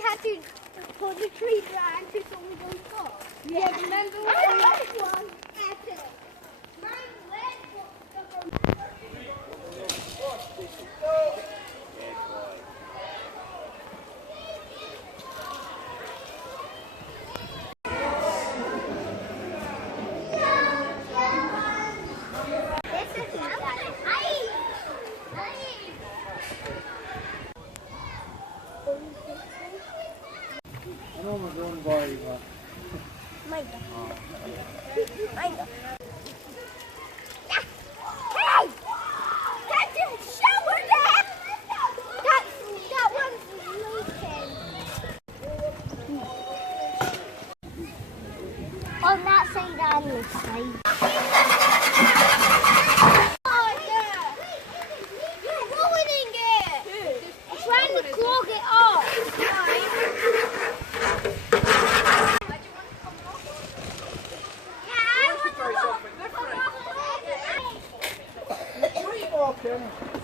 had to pull the tree down to so we don't fall. Yeah, remember one after. My leg was stuck on Ano mo doon boy ba? my God. My God. Hey! That didn't shower that! That one's leaking. On that side and this side. Oh, yeah. You're ruining it! I'm trying to clog it up. Walking.